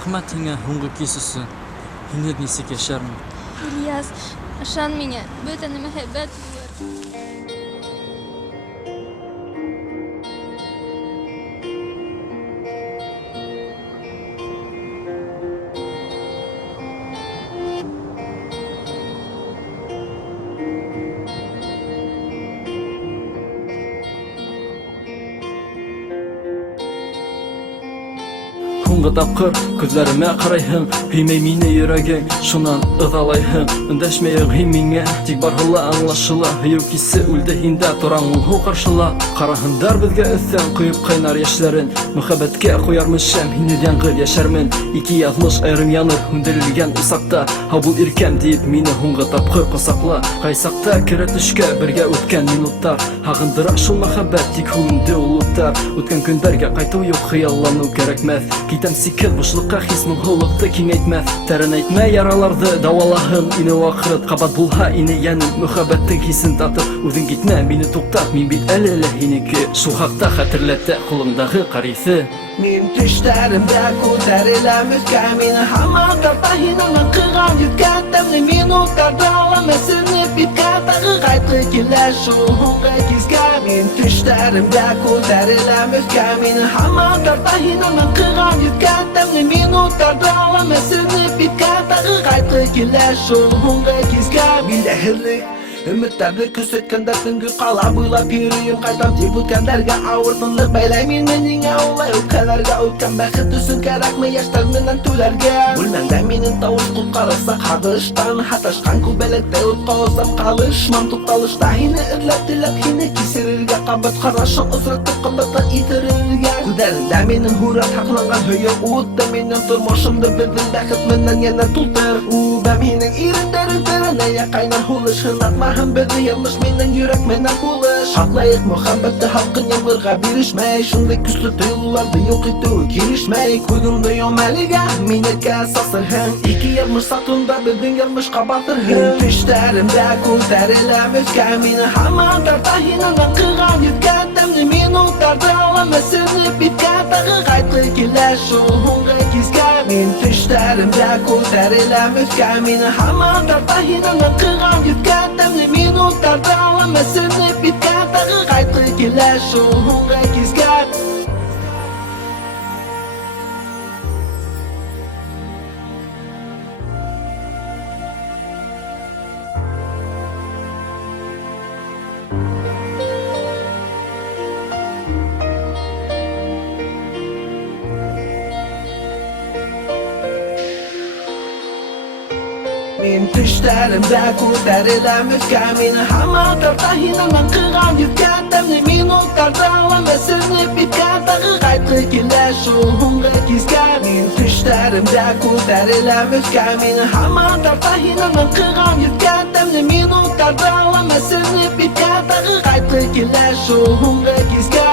Рахмат һиңә һуңғы кис өсөн. Һинһеҙ нисек йәшәрмен? Ильяс, ышан миңә, бөтә нәмә һәйбәт булыр. Һуңғы тапҡыр күҙләремә ҡарайһың, һөймәй мине йөрәгең, шунан ыҙалайһың. Өндәшмәйһең һин миңә, тик барыһы ла аңлашыла. Һөйөү кисе үлде һиндә, тораң ул һыу ҡаршыла. Ҡараһындар беҙгә өҫтән, ҡойоп ҡайнар йәштәрен. Мөхәббәткә ҡуярмын шәм, һинһеҙ яңғыҙ йәшәрмен. Ике яҙмыш айырым яныр, һүндерелгән усаҡта. Һаубул иркәм тиеп мине һуңғы тапҡыр ҡосаҡла. Ҡай саҡта керә төшкә бергә үткән минуттар. Һағындыра шул мөхәббәт, тик һүнде ул уттар. Үткән көндәргә ҡайтыу юҡ, хыялланыу кәрәкмәҫ. Китәм сикһеҙ бушлыҡҡа, хис моңһоулыҡты киңәйтмәҫ. Тәрәнәйтмә яраларҙы, дауалаһын ине ваҡыт. Ҡабат булһа ине йәнем, мөхәббәттең хисен татып. Үҙең китмә, мине туҡтат, мин бит әле лә һинеке. Шул хаҡта хәтерләтә ҡулымдағы ҡариҫе. Min төштәремдә күтәреләм өҫкә, мине һаман тарта һинең ҡыған йөккә. Тәмле минуттарда алам әсенеп биткә, тағы ҡайтҡы килә шул һуңғы кискә. Min төштәремдә күтәреләм өҫкә, мине һаман тарта һинең ҡыған йөккә. Тәмле минуттарда алам әсенеп биткә, тағы ҡайтҡы килә шул һуңғы кискә. Билдәһеҙлек өмөттәрҙе көсөткәндә төнгө ҡала буйлап йөрөйөм ҡайтам, тик үткәндәргә ауыр тынлыҡ бәйләй мине. Ниңә улай үпкәләргә? Үткән бәхет өсөн кәрәкме йәштәр менән түләргә? Бүлмәңдә минең тауыш ҡотҡарыса һағыштан, һаташҡан күбәләктә утҡа осам ҡалышмам. Туҡталышта һине эҙләп, теләп һине кисерергә, ҡабат ҡарашың осратып ҡымбатҡа итерергә. Күҙҙәрендә минең һүрәт һаҡланған һөйөк утты, минең тормошомдо беҙҙең бәхет менән йәнә тултыр. Үбәм һинең ирендәрең тәрәнәйә ҡайнар һулыш, һынатмаһын беҙҙе яҙмыш минең йөрәк менән булыш. Һаҡлайыҡ мөхәббәтте һалҡын ямғырға бирешмәй, шундай көслө тойғоларҙы юҡ итеү килешмәй. Күҙемде йом әлегә, минекә сасырһың, ике яҙмыш сатында беҙҙең яҙмышҡа батырһың. Төштәремдә күтәреләм өҫкә, мине һаман тарта һинең ҡыған йөккә. Тәмле минуттарҙы алам әсенеп биткә, тағы ҡайтҡы килә шул һуңғы кискә. Min төштәремдә күтәреләм өҫкә, мине һаман тарта һинең ҡыған йөккә. Тәмле минуттарҙы алам әсенеп биткә, тағы ҡайтҡы килә шул һуңғы кискә. Min төштәремдә күтәреләм өҫкә, мине һаман тарта һинең ҡыған йөккә. Тәмле минуттарҙы алам әсенеп биткә, тағы ҡайтҡы килә шул һуңғы кискә. Min төштәремдә күтәреләм өҫкә, мине һаман тарта һинең ҡыған йөккә. Тәмле минуттарҙы алам әсенеп биткә, тағы ҡайтҡы килә шул һуңғы кискә.